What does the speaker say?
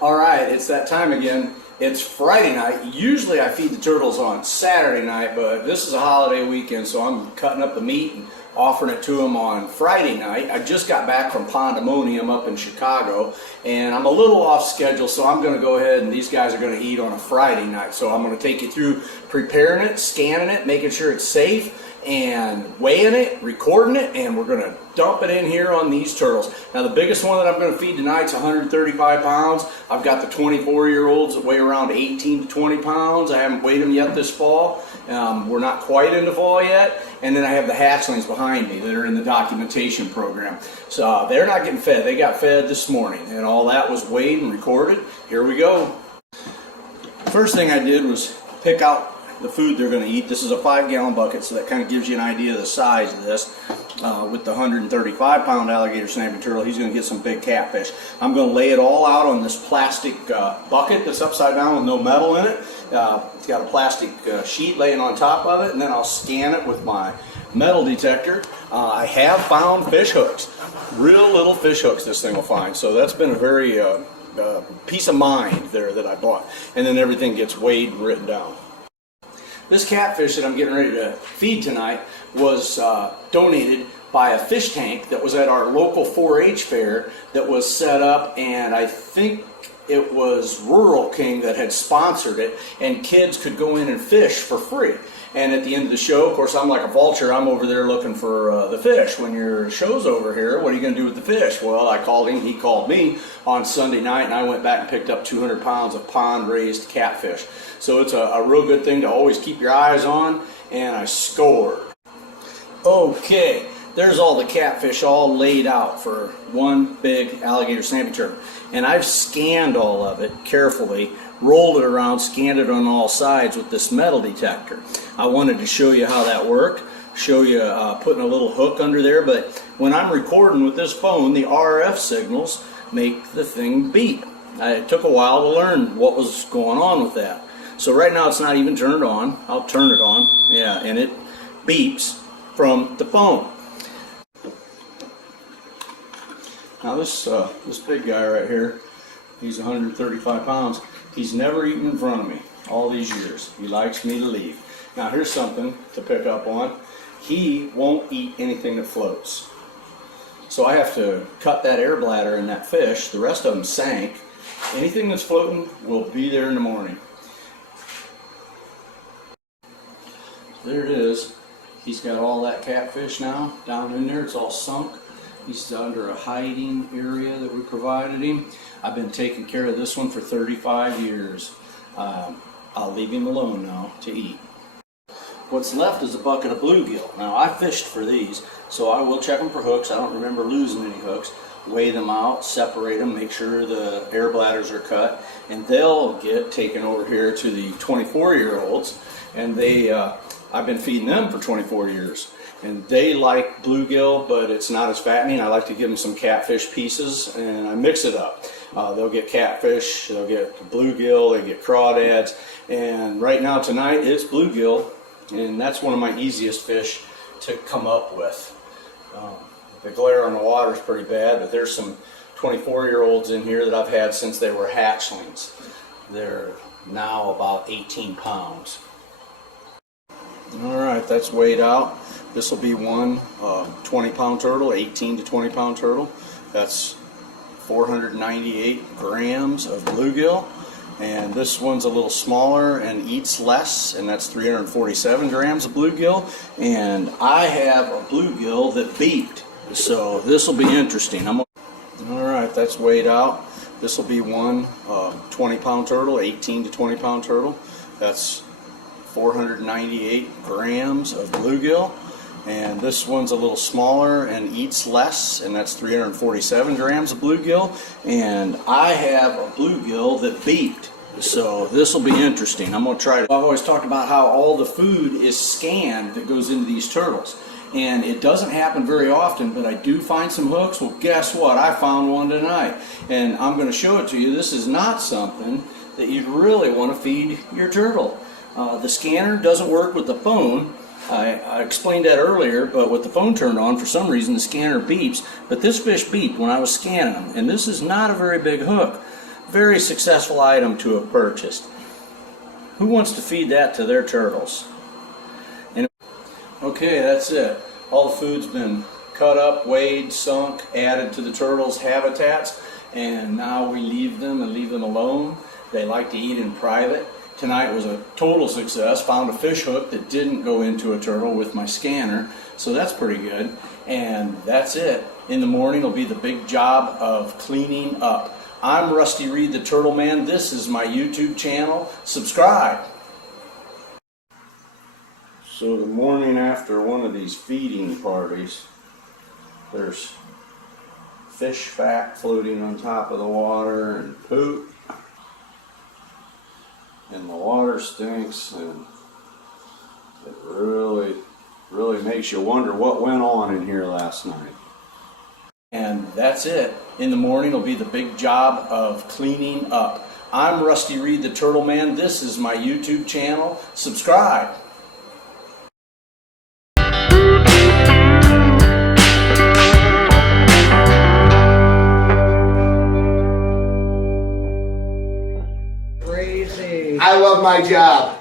All right, it's that time again. It's Friday night. Usually I feed the turtles on Saturday night, but this is a holiday weekend, so I'm cutting up the meat and offering it to them on Friday night. I just got back from Pandemonium up in Chicago, and I'm a little off schedule, so I'm going to go ahead and these guys are going to eat on a Friday night. So I'm going to take you through preparing it, scanning it, making sure it's safe, and weighing it, recording it, and we're going to dump it in here on these turtles. Now the biggest one that I'm going to feed tonight is 135 pounds. I've got the 24-year-olds that weigh around 18 to 20 pounds. I haven't weighed them yet this fall. We're not quite into fall yet. And then I have the hatchlings behind me that are in the documentation program. So they're not getting fed. They got fed this morning, and all that was weighed and recorded. Here we go. First thing I did was pick out the food they're going to eat. This is a 5-gallon bucket, so that kind of gives you an idea of the size of this. With the 135-pound alligator snapping turtle, he's going to get some big catfish. I'm going to lay it all out on this plastic bucket that's upside down with no metal in it. It's got a plastic sheet laying on top of it, and then I'll scan it with my metal detector. I have found fish hooks, real little fish hooks this thing will find, so that's been a very peace of mind there that I bought. And then everything gets weighed and written down. This catfish that I'm getting ready to feed tonight was donated by a fish tank that was at our local 4-H fair that was set up, and I think it was Rural King that had sponsored it, and kids could go in and fish for free. And at the end of the show, of course, I'm like a vulture. I'm over there looking for the fish. When your show's over here, what are you going to do with the fish? Well, I called him. He called me on Sunday night, and I went back and picked up 200 pounds of pond-raised catfish. So it's a real good thing to always keep your eyes on, and I scored. Okay, there's all the catfish all laid out for one big alligator snapping turtle. And I've scanned all of it carefully, rolled it around, scanned it on all sides with this metal detector. I wanted to show you how that worked, show you putting a little hook under there, but when I'm recording with this phone, the RF signals make the thing beep. It took a while to learn what was going on with that. So right now it's not even turned on. I'll turn it on, yeah, and it beeps from the phone. Now this big guy right here, he's 135 pounds. He's never eaten in front of me all these years. He likes me to leave. Now here's something to pick up on. He won't eat anything that floats. So I have to cut that air bladder in that fish. The rest of them sank. Anything that's floating will be there in the morning. There it is. He's got all that catfish now down in there. It's all sunk. He's under a hiding area that we provided him. I've been taking care of this one for 35 years. I'll leave him alone now to eat. What's left is a bucket of bluegill. Now I fished for these, so I will check them for hooks. I don't remember losing any hooks. Weigh them out, separate them, make sure the air bladders are cut, and they'll get taken over here to the 24-year-olds, and I've been feeding them for 24 years. And they like bluegill, but it's not as fattening. I like to give them some catfish pieces, and I mix it up. They'll get catfish, they'll get bluegill, they get crawdads, and right now tonight it's bluegill, and that's one of my easiest fish to come up with. The glare on the water is pretty bad, but there's some 24-year-olds in here that I've had since they were hatchlings. They're now about 18 pounds. Alright, that's weighed out. This will be one 20-pound turtle, 18 to 20-pound turtle. That's 498 grams of bluegill. And this one's a little smaller and eats less, and that's 347 grams of bluegill. And I have a bluegill that beeped, so this will be interesting. Alright, that's weighed out. This will be one 20-pound turtle, 18 to 20-pound turtle. That's 498 grams of bluegill, and this one's a little smaller and eats less, and that's 347 grams of bluegill. And I have a bluegill that beeped, so this will be interesting. I'm going to try to. I've always talked about how all the food is scanned that goes into these turtles, and it doesn't happen very often, but I do find some hooks. Well, guess what? I found one tonight, and I'm going to show it to you. This is not something that you'd really want to feed your turtle. The scanner doesn't work with the phone. I explained that earlier, but with the phone turned on, for some reason the scanner beeps. But this fish beeped when I was scanning them, and this is not a very big hook. very successful item to have purchased. Who wants to feed that to their turtles? And okay, that's it. All the food's been cut up, weighed, sunk, added to the turtles' habitats, and now we leave them alone. They like to eat in private. Tonight was a total success. Found a fish hook that didn't go into a turtle with my scanner, so that's pretty good. And that's it. In the morning will be the big job of cleaning up. I'm Rusty Reed, the Turtle Man. This is my YouTube channel. Subscribe. So the morning after one of these feeding parties, there's fish fat floating on top of the water and poop. And the water stinks, and it really makes you wonder what went on in here last night. And that's it. In the morning will be the big job of cleaning up. I'm Rusty Reed, the Turtle Man. This is my YouTube channel. Subscribe. I love my job.